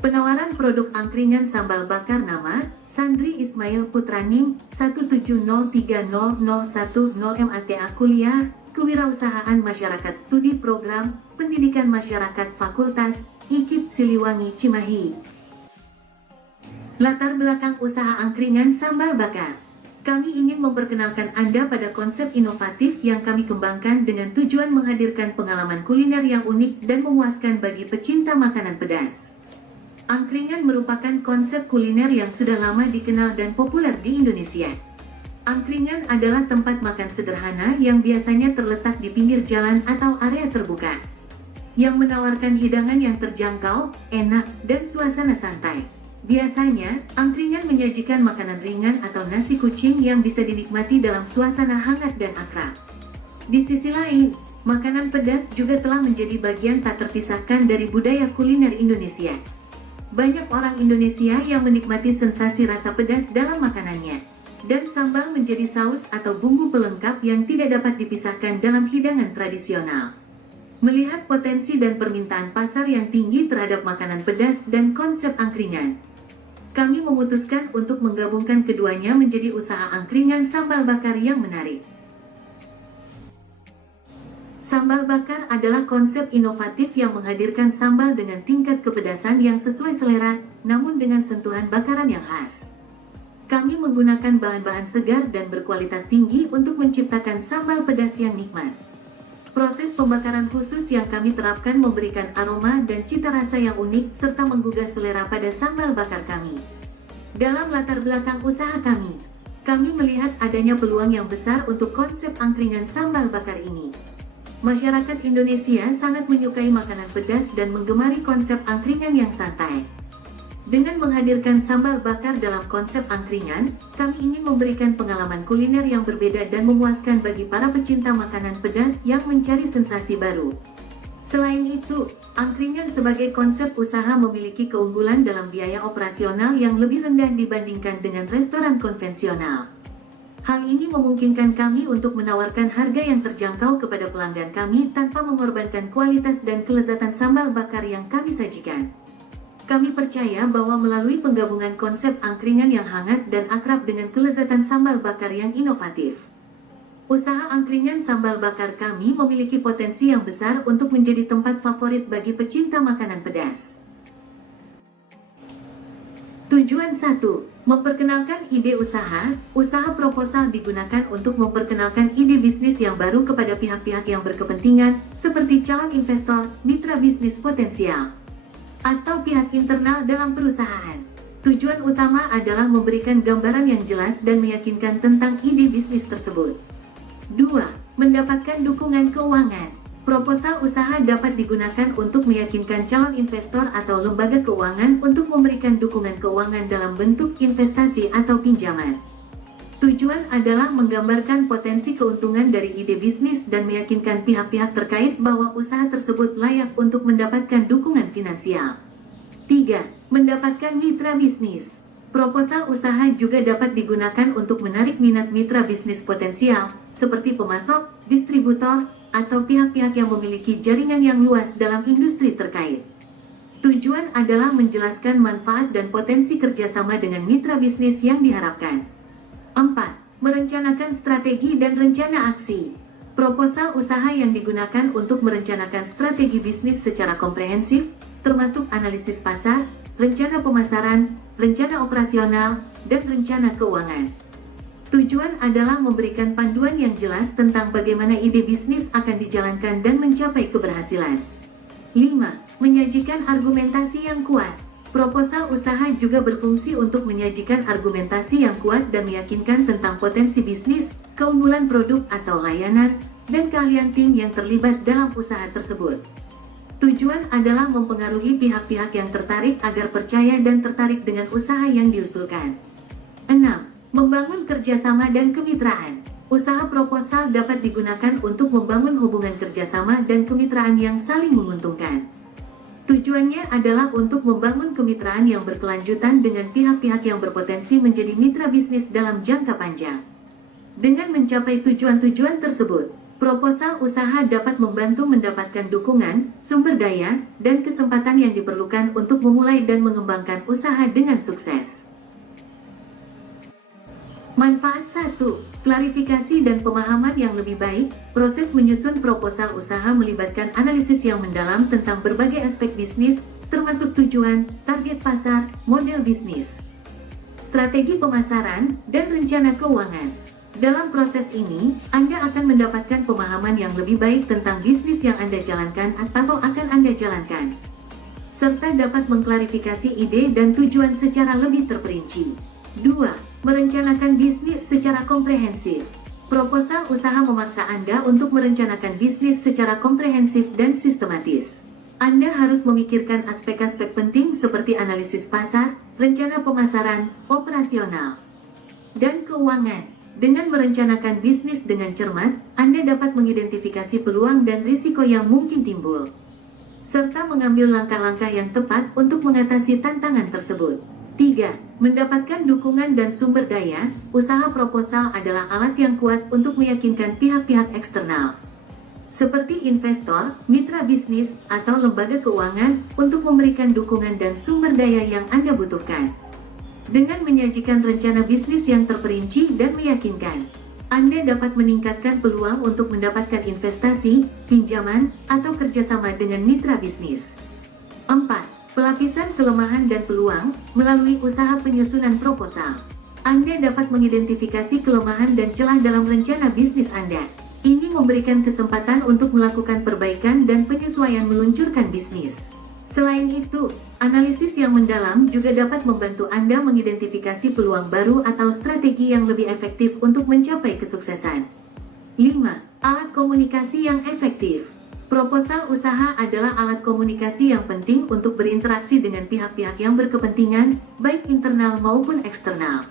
Penawaran produk angkringan sambal bakar. Nama, Sandri Ismail Putraning, 170300110 MATA Kuliah, Kewirausahaan Masyarakat Studi Program, Pendidikan Masyarakat Fakultas, IKIP Siliwangi Cimahi. Latar belakang usaha angkringan sambal bakar. Kami ingin memperkenalkan Anda pada konsep inovatif yang kami kembangkan dengan tujuan menghadirkan pengalaman kuliner yang unik dan memuaskan bagi pecinta makanan pedas. Angkringan merupakan konsep kuliner yang sudah lama dikenal dan populer di Indonesia. Angkringan adalah tempat makan sederhana yang biasanya terletak di pinggir jalan atau area terbuka, yang menawarkan hidangan yang terjangkau, enak, dan suasana santai. Biasanya, angkringan menyajikan makanan ringan atau nasi kucing yang bisa dinikmati dalam suasana hangat dan akrab. Di sisi lain, makanan pedas juga telah menjadi bagian tak terpisahkan dari budaya kuliner Indonesia. Banyak orang Indonesia yang menikmati sensasi rasa pedas dalam makanannya, dan sambal menjadi saus atau bumbu pelengkap yang tidak dapat dipisahkan dalam hidangan tradisional. Melihat potensi dan permintaan pasar yang tinggi terhadap makanan pedas dan konsep angkringan, kami memutuskan untuk menggabungkan keduanya menjadi usaha angkringan sambal bakar yang menarik. Sambal bakar adalah konsep inovatif yang menghadirkan sambal dengan tingkat kepedasan yang sesuai selera, namun dengan sentuhan bakaran yang khas. Kami menggunakan bahan-bahan segar dan berkualitas tinggi untuk menciptakan sambal pedas yang nikmat. Proses pembakaran khusus yang kami terapkan memberikan aroma dan cita rasa yang unik serta menggugah selera pada sambal bakar kami. Dalam latar belakang usaha kami melihat adanya peluang yang besar untuk konsep angkringan sambal bakar ini. Masyarakat Indonesia sangat menyukai makanan pedas dan menggemari konsep angkringan yang santai. Dengan menghadirkan sambal bakar dalam konsep angkringan, kami ingin memberikan pengalaman kuliner yang berbeda dan memuaskan bagi para pecinta makanan pedas yang mencari sensasi baru. Selain itu, angkringan sebagai konsep usaha memiliki keunggulan dalam biaya operasional yang lebih rendah dibandingkan dengan restoran konvensional. Hal ini memungkinkan kami untuk menawarkan harga yang terjangkau kepada pelanggan kami tanpa mengorbankan kualitas dan kelezatan sambal bakar yang kami sajikan. Kami percaya bahwa melalui penggabungan konsep angkringan yang hangat dan akrab dengan kelezatan sambal bakar yang inovatif, usaha angkringan sambal bakar kami memiliki potensi yang besar untuk menjadi tempat favorit bagi pecinta makanan pedas. Tujuan 1. Memperkenalkan ide usaha. Usaha proposal digunakan untuk memperkenalkan ide bisnis yang baru kepada pihak-pihak yang berkepentingan, seperti calon investor, mitra bisnis potensial, atau pihak internal dalam perusahaan. Tujuan utama adalah memberikan gambaran yang jelas dan meyakinkan tentang ide bisnis tersebut. 2. Mendapatkan dukungan keuangan. Proposal usaha dapat digunakan untuk meyakinkan calon investor atau lembaga keuangan untuk memberikan dukungan keuangan dalam bentuk investasi atau pinjaman. Tujuan adalah menggambarkan potensi keuntungan dari ide bisnis dan meyakinkan pihak-pihak terkait bahwa usaha tersebut layak untuk mendapatkan dukungan finansial. 3. Mendapatkan mitra bisnis. Proposal usaha juga dapat digunakan untuk menarik minat mitra bisnis potensial, seperti pemasok, distributor, atau pihak-pihak yang memiliki jaringan yang luas dalam industri terkait. Tujuan adalah menjelaskan manfaat dan potensi kerjasama dengan mitra bisnis yang diharapkan. 4. Merencanakan strategi dan rencana aksi. Proposal usaha yang digunakan untuk merencanakan strategi bisnis secara komprehensif, termasuk analisis pasar, rencana pemasaran, rencana operasional, dan rencana keuangan. Tujuan adalah memberikan panduan yang jelas tentang bagaimana ide bisnis akan dijalankan dan mencapai keberhasilan. 5. Menyajikan argumentasi yang kuat. Proposal usaha juga berfungsi untuk menyajikan argumentasi yang kuat dan meyakinkan tentang potensi bisnis, keunggulan produk atau layanan, dan keahlian tim yang terlibat dalam usaha tersebut. Tujuan adalah mempengaruhi pihak-pihak yang tertarik agar percaya dan tertarik dengan usaha yang diusulkan. 6. Membangun kerjasama dan kemitraan. Usaha proposal dapat digunakan untuk membangun hubungan kerjasama dan kemitraan yang saling menguntungkan. Tujuannya adalah untuk membangun kemitraan yang berkelanjutan dengan pihak-pihak yang berpotensi menjadi mitra bisnis dalam jangka panjang. Dengan mencapai tujuan-tujuan tersebut, Proposal usaha dapat membantu mendapatkan dukungan, sumber daya, dan kesempatan yang diperlukan untuk memulai dan mengembangkan usaha dengan sukses. Manfaat 1. Klarifikasi dan pemahaman yang lebih baik. Proses menyusun proposal usaha melibatkan analisis yang mendalam tentang berbagai aspek bisnis, termasuk tujuan, target pasar, model bisnis, strategi pemasaran, dan rencana keuangan. Dalam proses ini, Anda akan mendapatkan pemahaman yang lebih baik tentang bisnis yang Anda jalankan atau akan Anda jalankan, serta dapat mengklarifikasi ide dan tujuan secara lebih terperinci. 2. Merencanakan bisnis secara komprehensif. Proposal usaha memaksa Anda untuk merencanakan bisnis secara komprehensif dan sistematis. Anda harus memikirkan aspek-aspek penting seperti analisis pasar, rencana pemasaran, operasional, dan keuangan. Dengan merencanakan bisnis dengan cermat, Anda dapat mengidentifikasi peluang dan risiko yang mungkin timbul, serta mengambil langkah-langkah yang tepat untuk mengatasi tantangan tersebut. 3. Mendapatkan dukungan dan sumber daya. Usaha proposal adalah alat yang kuat untuk meyakinkan pihak-pihak eksternal, seperti investor, mitra bisnis, atau lembaga keuangan, untuk memberikan dukungan dan sumber daya yang Anda butuhkan. Dengan menyajikan rencana bisnis yang terperinci dan meyakinkan, Anda dapat meningkatkan peluang untuk mendapatkan investasi, pinjaman, atau kerjasama dengan mitra bisnis. 4. Pelapisan kelemahan dan peluang. Melalui usaha penyusunan proposal, Anda dapat mengidentifikasi kelemahan dan celah dalam rencana bisnis Anda. Ini memberikan kesempatan untuk melakukan perbaikan dan penyesuaian meluncurkan bisnis. Selain itu, analisis yang mendalam juga dapat membantu Anda mengidentifikasi peluang baru atau strategi yang lebih efektif untuk mencapai kesuksesan. 5. Alat komunikasi yang efektif. Proposal usaha adalah alat komunikasi yang penting untuk berinteraksi dengan pihak-pihak yang berkepentingan, baik internal maupun eksternal.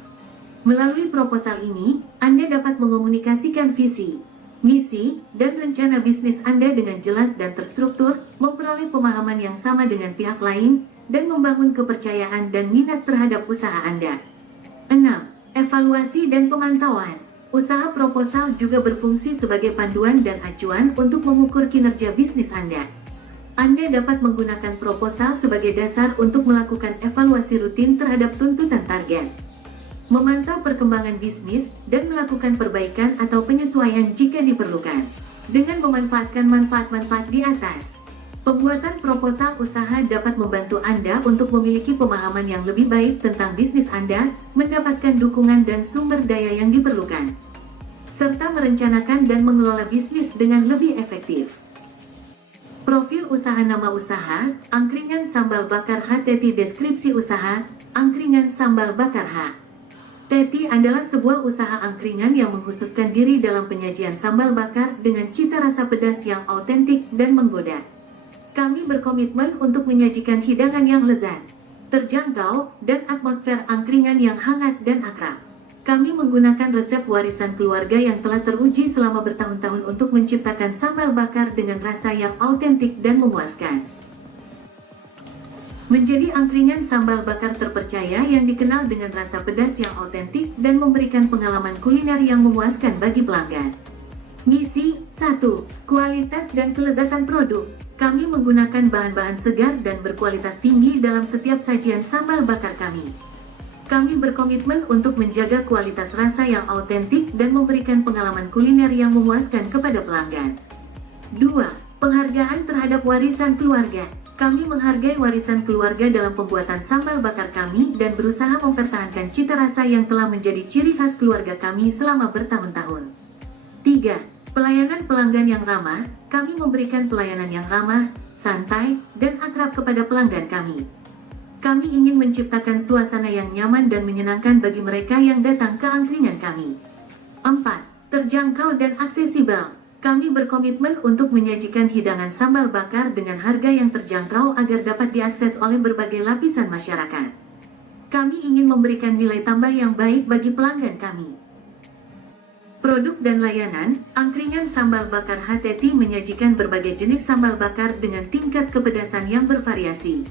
Melalui proposal ini, Anda dapat mengomunikasikan visi, misi, dan rencana bisnis Anda dengan jelas dan terstruktur, memperoleh pemahaman yang sama dengan pihak lain, dan membangun kepercayaan dan minat terhadap usaha Anda. 6. Evaluasi dan pemantauan. Usaha proposal juga berfungsi sebagai panduan dan acuan untuk mengukur kinerja bisnis Anda. Anda dapat menggunakan proposal sebagai dasar untuk melakukan evaluasi rutin terhadap tuntutan target, memantau perkembangan bisnis, dan melakukan perbaikan atau penyesuaian jika diperlukan. Dengan memanfaatkan manfaat-manfaat di atas, pembuatan proposal usaha dapat membantu Anda untuk memiliki pemahaman yang lebih baik tentang bisnis Anda, mendapatkan dukungan dan sumber daya yang diperlukan, serta merencanakan dan mengelola bisnis dengan lebih efektif. Profil usaha. Nama usaha, Angkringan Sambal Bakar H. Teti. Deskripsi usaha, Angkringan Sambal Bakar H. Teti adalah sebuah usaha angkringan yang mengkhususkan diri dalam penyajian sambal bakar dengan cita rasa pedas yang autentik dan menggoda. Kami berkomitmen untuk menyajikan hidangan yang lezat, terjangkau, dan atmosfer angkringan yang hangat dan akrab. Kami menggunakan resep warisan keluarga yang telah teruji selama bertahun-tahun untuk menciptakan sambal bakar dengan rasa yang autentik dan memuaskan. Menjadi angkringan sambal bakar terpercaya yang dikenal dengan rasa pedas yang autentik dan memberikan pengalaman kuliner yang memuaskan bagi pelanggan. Misi 1. Kualitas dan kelezatan produk. Kami menggunakan bahan-bahan segar dan berkualitas tinggi dalam setiap sajian sambal bakar kami. Kami berkomitmen untuk menjaga kualitas rasa yang autentik dan memberikan pengalaman kuliner yang memuaskan kepada pelanggan. 2. Penghargaan terhadap warisan keluarga. Kami menghargai warisan keluarga dalam pembuatan sambal bakar kami dan berusaha mempertahankan cita rasa yang telah menjadi ciri khas keluarga kami selama bertahun-tahun. 3. Pelayanan pelanggan yang ramah. Kami memberikan pelayanan yang ramah, santai, dan akrab kepada pelanggan kami. Kami ingin menciptakan suasana yang nyaman dan menyenangkan bagi mereka yang datang ke angkringan kami. 4. Terjangkau dan aksesibel. Kami berkomitmen untuk menyajikan hidangan sambal bakar dengan harga yang terjangkau agar dapat diakses oleh berbagai lapisan masyarakat. Kami ingin memberikan nilai tambah yang baik bagi pelanggan kami. Produk dan layanan, Angkringan Sambal Bakar H. Teti menyajikan berbagai jenis sambal bakar dengan tingkat kepedasan yang bervariasi.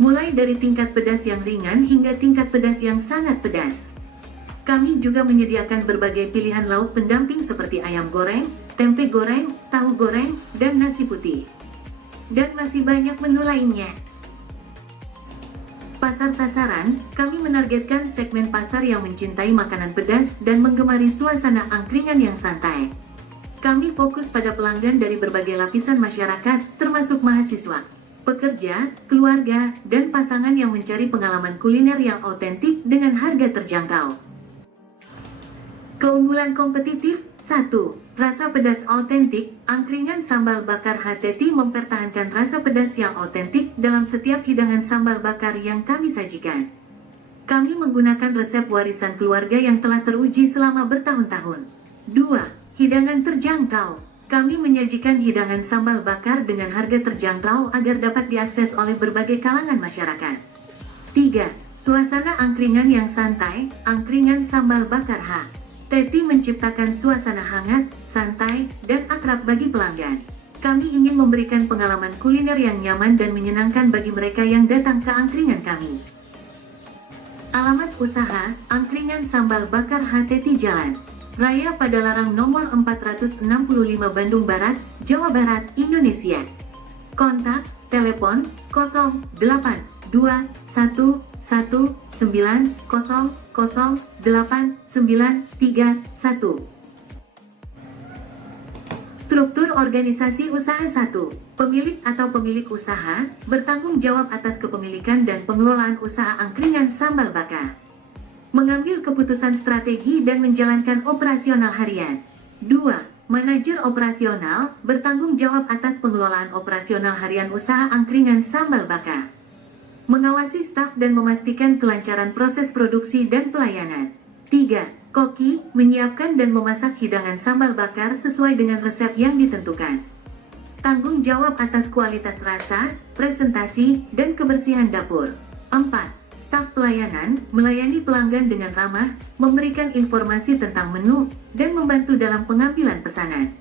Mulai dari tingkat pedas yang ringan hingga tingkat pedas yang sangat pedas. Kami juga menyediakan berbagai pilihan lauk pendamping seperti ayam goreng, tempe goreng, tahu goreng, dan nasi putih. Dan masih banyak menu lainnya. Pasar sasaran, kami menargetkan segmen pasar yang mencintai makanan pedas dan menggemari suasana angkringan yang santai. Kami fokus pada pelanggan dari berbagai lapisan masyarakat, termasuk mahasiswa, pekerja, keluarga, dan pasangan yang mencari pengalaman kuliner yang otentik dengan harga terjangkau. Keunggulan kompetitif 1. Rasa pedas otentik. Angkringan sambal bakar HTT mempertahankan rasa pedas yang otentik dalam setiap hidangan sambal bakar yang kami sajikan. Kami menggunakan resep warisan keluarga yang telah teruji selama bertahun-tahun. 2. Hidangan terjangkau. Kami menyajikan hidangan sambal bakar dengan harga terjangkau agar dapat diakses oleh berbagai kalangan masyarakat. 3. Suasana angkringan yang santai. Angkringan sambal bakar HTT menciptakan suasana hangat, santai, dan akrab bagi pelanggan. Kami ingin memberikan pengalaman kuliner yang nyaman dan menyenangkan bagi mereka yang datang ke angkringan kami. Alamat usaha, Angkringan Sambal Bakar HTT Jalan Raya Padalarang nomor 465 Bandung Barat, Jawa Barat, Indonesia. Kontak, telepon, 0821-900-8931. Struktur organisasi usaha 1. Pemilik atau pemilik usaha bertanggung jawab atas kepemilikan dan pengelolaan usaha angkringan sambal bakar. Mengambil keputusan strategi dan menjalankan operasional harian. 2. Manajer operasional bertanggung jawab atas pengelolaan operasional harian usaha angkringan sambal bakar. Mengawasi staf dan memastikan kelancaran proses produksi dan pelayanan. 3. Koki menyiapkan dan memasak hidangan sambal bakar sesuai dengan resep yang ditentukan. Tanggung jawab atas kualitas rasa, presentasi, dan kebersihan dapur. 4. Staf pelayanan melayani pelanggan dengan ramah, memberikan informasi tentang menu, dan membantu dalam pengambilan pesanan.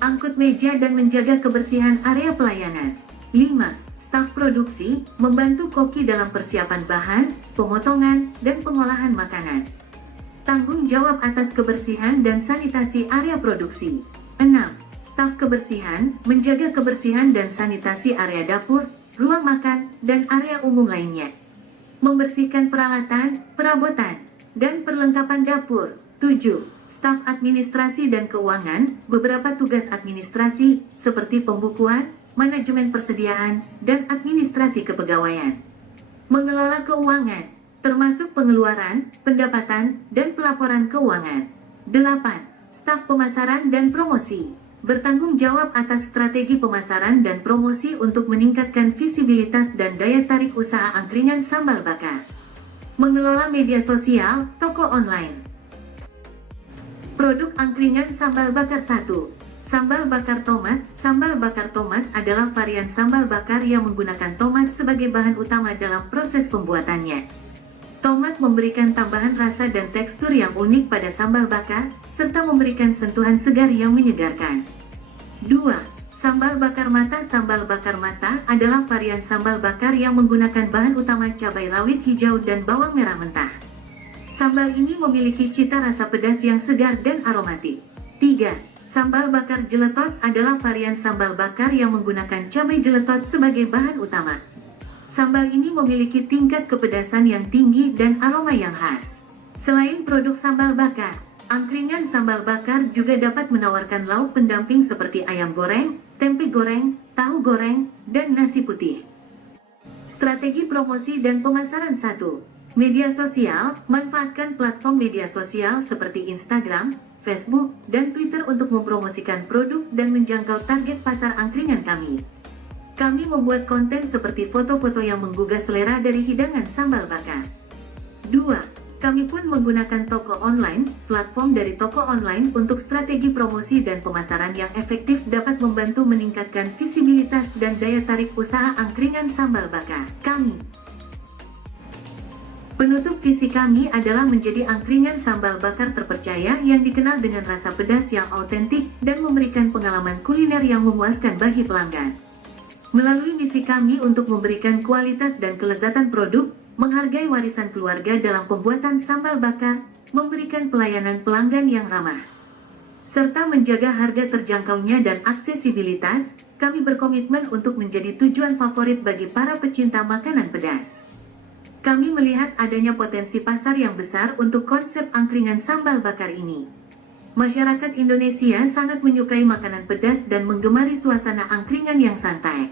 Angkut meja dan menjaga kebersihan area pelayanan. 5. Staf produksi membantu koki dalam persiapan bahan, pemotongan, dan pengolahan makanan. Tanggung jawab atas kebersihan dan sanitasi area produksi. 6. Staf kebersihan menjaga kebersihan dan sanitasi area dapur, ruang makan, dan area umum lainnya. Membersihkan peralatan, perabotan, dan perlengkapan dapur. 7. Staf administrasi dan keuangan, beberapa tugas administrasi, seperti pembukuan, manajemen persediaan, dan administrasi kepegawaian. Mengelola keuangan, termasuk pengeluaran, pendapatan, dan pelaporan keuangan. 8. Staf pemasaran dan promosi, bertanggung jawab atas strategi pemasaran dan promosi untuk meningkatkan visibilitas dan daya tarik usaha angkringan sambal bakar. Mengelola media sosial, toko online. Produk angkringan sambal bakar 1. Sambal bakar tomat. Sambal bakar tomat adalah varian sambal bakar yang menggunakan tomat sebagai bahan utama dalam proses pembuatannya. Tomat memberikan tambahan rasa dan tekstur yang unik pada sambal bakar, serta memberikan sentuhan segar yang menyegarkan. 2. Sambal bakar mata. Sambal bakar mata adalah varian sambal bakar yang menggunakan bahan utama cabai rawit hijau dan bawang merah mentah. Sambal ini memiliki cita rasa pedas yang segar dan aromatik. 3. Sambal bakar jeletot adalah varian sambal bakar yang menggunakan cabai jeletot sebagai bahan utama. Sambal ini memiliki tingkat kepedasan yang tinggi dan aroma yang khas. Selain produk sambal bakar, angkringan sambal bakar juga dapat menawarkan lauk pendamping seperti ayam goreng, tempe goreng, tahu goreng, dan nasi putih. Strategi promosi dan pemasaran 1. Media sosial. Manfaatkan platform media sosial seperti Instagram, Facebook, dan Twitter untuk mempromosikan produk dan menjangkau target pasar angkringan kami. Kami membuat konten seperti foto-foto yang menggugah selera dari hidangan sambal bakar. 2. Kami pun menggunakan toko online. Platform dari toko online untuk strategi promosi dan pemasaran yang efektif dapat membantu meningkatkan visibilitas dan daya tarik usaha angkringan sambal bakar kami. Penutup visi kami adalah menjadi angkringan sambal bakar terpercaya yang dikenal dengan rasa pedas yang autentik dan memberikan pengalaman kuliner yang memuaskan bagi pelanggan. Melalui misi kami untuk memberikan kualitas dan kelezatan produk, menghargai warisan keluarga dalam pembuatan sambal bakar, memberikan pelayanan pelanggan yang ramah, serta menjaga harga terjangkaunya dan aksesibilitas, kami berkomitmen untuk menjadi tujuan favorit bagi para pecinta makanan pedas. Kami melihat adanya potensi pasar yang besar untuk konsep angkringan sambal bakar ini. Masyarakat Indonesia sangat menyukai makanan pedas dan menggemari suasana angkringan yang santai.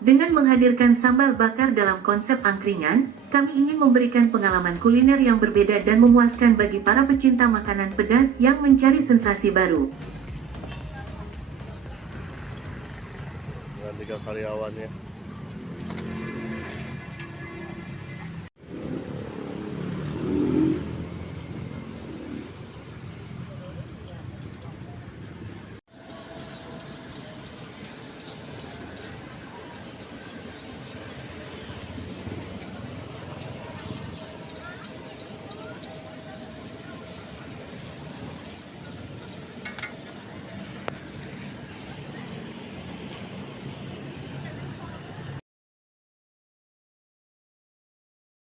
Dengan menghadirkan sambal bakar dalam konsep angkringan, kami ingin memberikan pengalaman kuliner yang berbeda dan memuaskan bagi para pecinta makanan pedas yang mencari sensasi baru. Dengan 3 karyawannya.